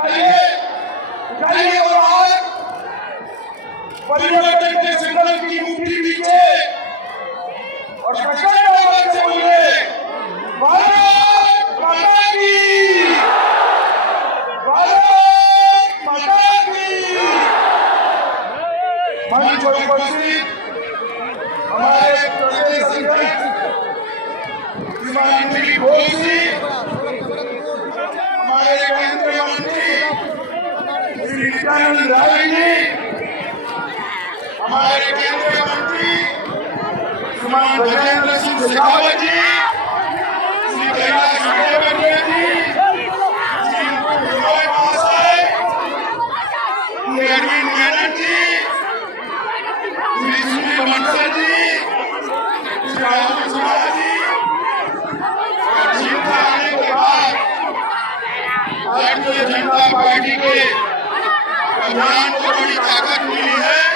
उठाइए और आज परिवर्तन के संकल्प की मुट्ठी नीचे और प्रचंड आवाज से बोलिए भारत माता की, भारत माता की। मंच पर उपस्थित हमारे प्रदेश अध्यक्ष श्रीमान दिलीप घोष जी, हमारे केंद्रीय मंत्री श्री नित्यानंद राय जी, हमारे केंद्रीय मंत्री श्रीमान गजेंद्र सिंह शेखावत जी, श्री कैलाश विजयवर्गीय जी, श्री विजय महाशय, श्री अरविंद मेनन जी, श्री सुनील बंसल जी, श्री राहुल सिन्हा जी। चिंता आने के बाद भारतीय जनता पार्टी के अभियान को बड़ी ताकत मिली है।